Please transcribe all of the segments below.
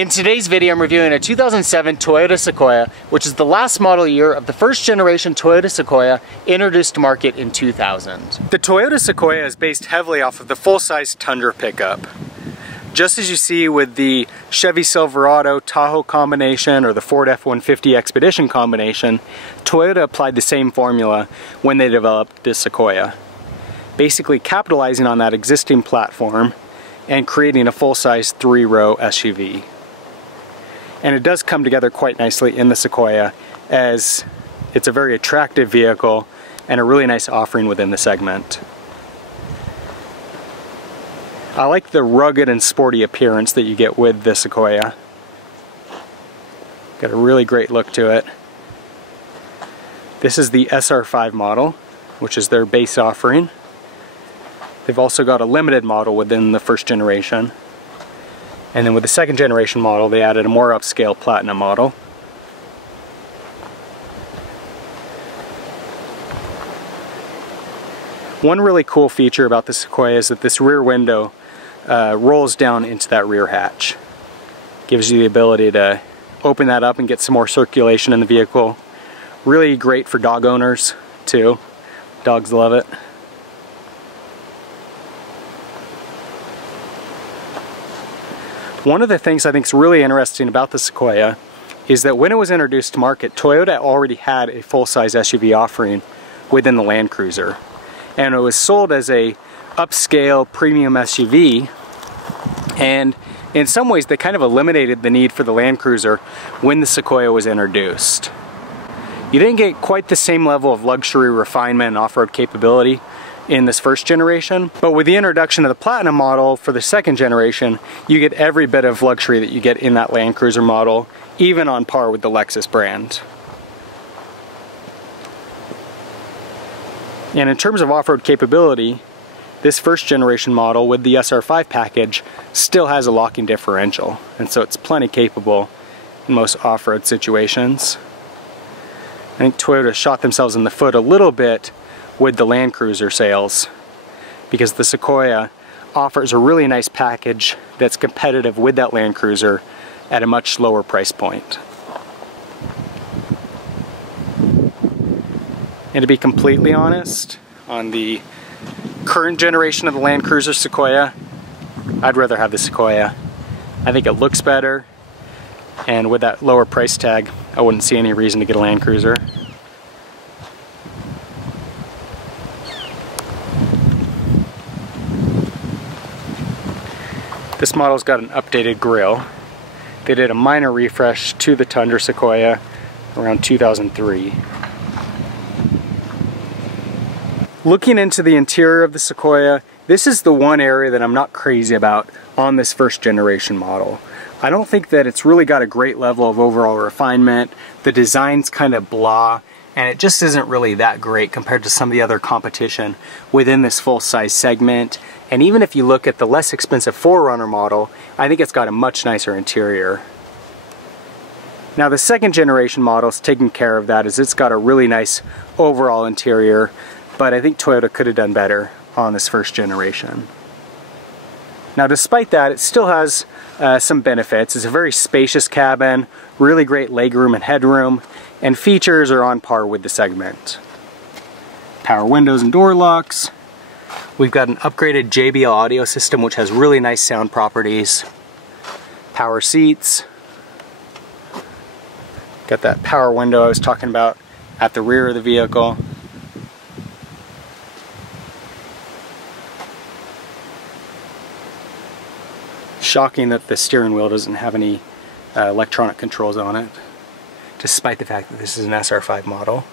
In today's video, I'm reviewing a 2007 Toyota Sequoia, which is the last model year of the first generation Toyota Sequoia introduced to market in 2000. The Toyota Sequoia is based heavily off of the full-size Tundra pickup. Just as you see with the Chevy Silverado Tahoe combination or the Ford F-150 Expedition combination, Toyota applied the same formula when they developed this Sequoia, basically capitalizing on that existing platform and creating a full-size three-row SUV. And it does come together quite nicely in the Sequoia, as it's a very attractive vehicle and a really nice offering within the segment. I like the rugged and sporty appearance that you get with the Sequoia. Got a really great look to it. This is the SR5 model, which is their base offering. They've also got a limited model within the first generation. And then with the second generation model, they added a more upscale Platinum model. One really cool feature about the Sequoia is that this rear window rolls down into that rear hatch. Gives you the ability to open that up and get some more circulation in the vehicle. Really great for dog owners too. Dogs love it. One of the things I think is really interesting about the Sequoia is that when it was introduced to market, Toyota already had a full-size SUV offering within the Land Cruiser. And it was sold as a upscale premium SUV, and in some ways they kind of eliminated the need for the Land Cruiser when the Sequoia was introduced. You didn't get quite the same level of luxury refinement and off-road capability in this first generation, but with the introduction of the Platinum model for the second generation, you get every bit of luxury that you get in that Land Cruiser model, even on par with the Lexus brand. And in terms of off-road capability, this first generation model with the SR5 package still has a locking differential, and so it's plenty capable in most off-road situations. I think Toyota shot themselves in the foot a little bit with the Land Cruiser sales, because the Sequoia offers a really nice package that's competitive with that Land Cruiser at a much lower price point. And to be completely honest, on the current generation of the Land Cruiser Sequoia, I'd rather have the Sequoia. I think it looks better, and with that lower price tag, I wouldn't see any reason to get a Land Cruiser. This model's got an updated grille. They did a minor refresh to the Tundra Sequoia around 2003. Looking into the interior of the Sequoia, this is the one area that I'm not crazy about on this first generation model. I don't think that it's really got a great level of overall refinement. The design's kind of blah, and it just isn't really that great compared to some of the other competition within this full-size segment. And even if you look at the less expensive 4Runner model, I think it's got a much nicer interior. Now the second generation model's taking care of that, as it's got a really nice overall interior, but I think Toyota could have done better on this first generation. Now despite that, it still has some benefits. It's a very spacious cabin, really great legroom and headroom, and features are on par with the segment. Power windows and door locks. We've got an upgraded JBL audio system which has really nice sound properties. Power seats. Got that power window I was talking about at the rear of the vehicle. Shocking that the steering wheel doesn't have any electronic controls on it, despite the fact that this is an SR5 model.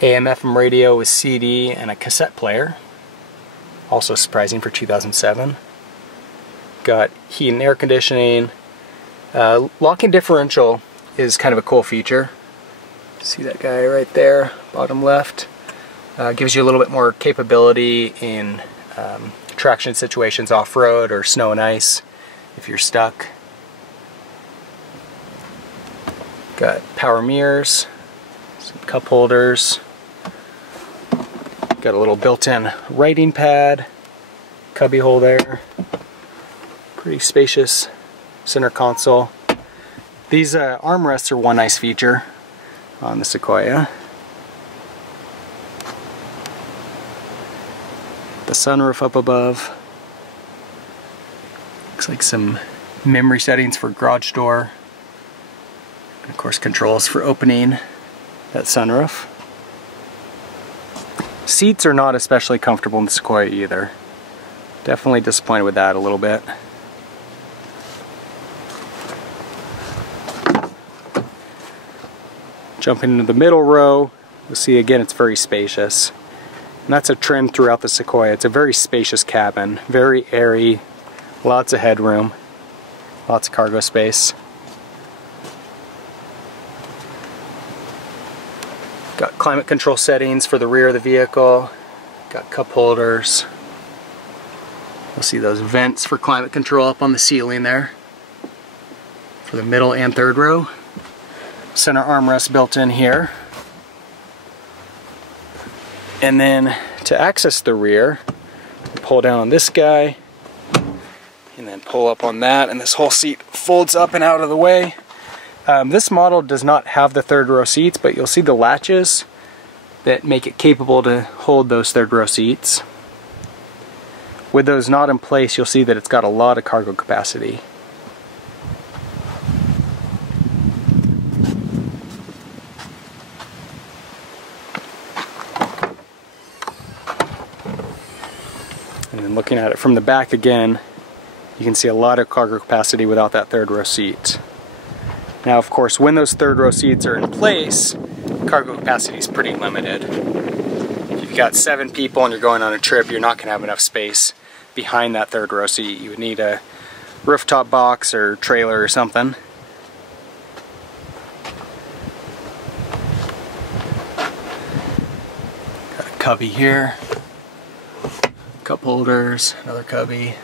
AM/FM radio with CD and a cassette player. Also surprising for 2007. Got heat and air conditioning. Locking differential is kind of a cool feature. See that guy right there, bottom left. Gives you a little bit more capability in traction situations off-road or snow and ice if you're stuck. Got power mirrors, some cup holders. Got a little built-in writing pad, cubby hole there. Pretty spacious center console. These armrests are one nice feature on the Sequoia. The sunroof up above. Looks like some memory settings for garage door. And of course controls for opening that sunroof. Seats are not especially comfortable in the Sequoia either. Definitely disappointed with that a little bit. Jumping into the middle row, you'll see again it's very spacious. And that's a trend throughout the Sequoia. It's a very spacious cabin, very airy, lots of headroom, lots of cargo space. Got climate control settings for the rear of the vehicle. Got cup holders. You'll see those vents for climate control up on the ceiling there for the middle and third row. Center armrest built in here. And then to access the rear, pull down on this guy and then pull up on that, and this whole seat folds up and out of the way. This model does not have the third row seats, but you'll see the latches that make it capable to hold those third row seats. With those not in place, you'll see that it's got a lot of cargo capacity. And then looking at it from the back again, you can see a lot of cargo capacity without that third row seat. Now, of course, when those third row seats are in place, cargo capacity is pretty limited. If you've got 7 people and you're going on a trip, you're not going to have enough space behind that third row seat. You would need a rooftop box or trailer or something. Got a cubby here, cup holders, another cubby,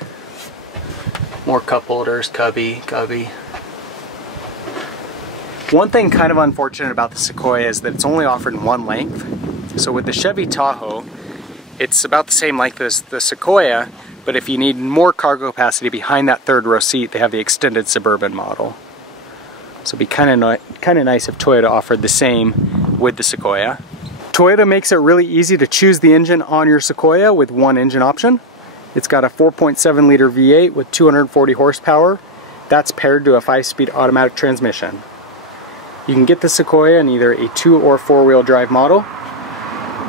more cup holders, cubby, cubby. One thing kind of unfortunate about the Sequoia is that it's only offered in one length. So with the Chevy Tahoe, it's about the same length as the Sequoia, but if you need more cargo capacity behind that third row seat, they have the extended Suburban model. So it'd be kind of nice if Toyota offered the same with the Sequoia. Toyota makes it really easy to choose the engine on your Sequoia with one engine option. It's got a 4.7 liter V8 with 240 horsepower. That's paired to a 5-speed automatic transmission. You can get the Sequoia in either a 2- or 4-wheel drive model.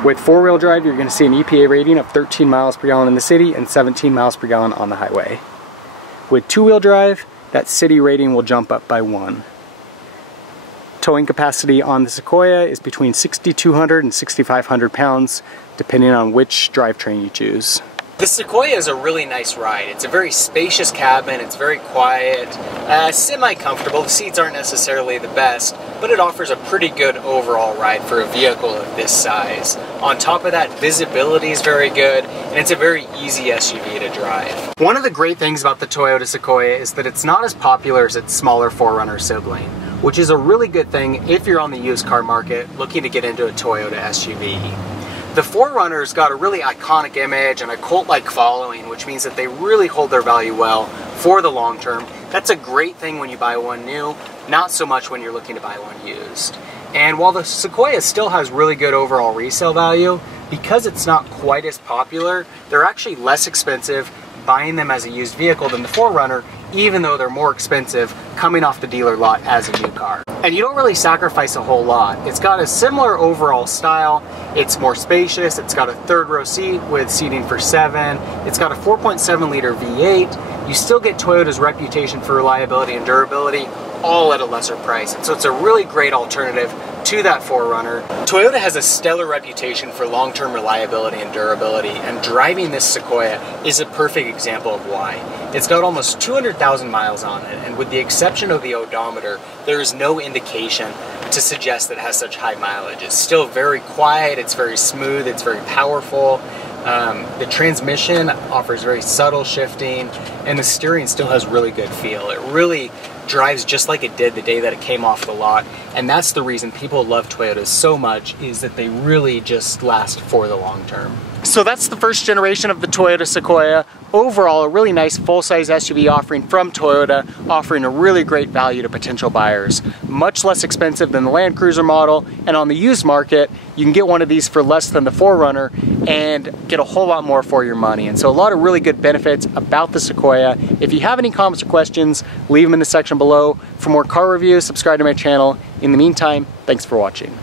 With 4-wheel drive, you're going to see an EPA rating of 13 miles per gallon in the city and 17 miles per gallon on the highway. With 2-wheel drive, that city rating will jump up by 1. Towing capacity on the Sequoia is between 6,200 and 6,500 pounds, depending on which drivetrain you choose. The Sequoia is a really nice ride. It's a very spacious cabin, it's very quiet, semi-comfortable. The seats aren't necessarily the best, but it offers a pretty good overall ride for a vehicle of this size. On top of that, visibility is very good, and it's a very easy SUV to drive. One of the great things about the Toyota Sequoia is that it's not as popular as its smaller 4Runner sibling, which is a really good thing if you're on the used car market looking to get into a Toyota SUV. The 4Runner's got a really iconic image and a cult-like following, which means that they really hold their value well for the long term. That's a great thing when you buy one new, not so much when you're looking to buy one used. And while the Sequoia still has really good overall resale value, because it's not quite as popular, they're actually less expensive buying them as a used vehicle than the 4Runner, even though they're more expensive coming off the dealer lot as a new car. And you don't really sacrifice a whole lot. It's got a similar overall style. It's more spacious. It's got a third row seat with seating for 7. It's got a 4.7 liter V8. You still get Toyota's reputation for reliability and durability, all at a lesser price. And so it's a really great alternative to that 4Runner. Toyota has a stellar reputation for long-term reliability and durability, and driving this Sequoia is a perfect example of why. It's got almost 200,000 miles on it, and with the exception of the odometer, there is no indication to suggest that it has such high mileage. It's still very quiet, it's very smooth, it's very powerful. The transmission offers very subtle shifting, and the steering still has really good feel. It really drives just like it did the day that it came off the lot, and that's the reason people love Toyotas so much, is that they really just last for the long term. So that's the first generation of the Toyota Sequoia. Overall, a really nice full-size SUV offering from Toyota, offering a really great value to potential buyers. Much less expensive than the Land Cruiser model, and on the used market, you can get one of these for less than the 4Runner and get a whole lot more for your money. And so a lot of really good benefits about the Sequoia. If you have any comments or questions, leave them in the section below. For more car reviews, subscribe to my channel. In the meantime, thanks for watching.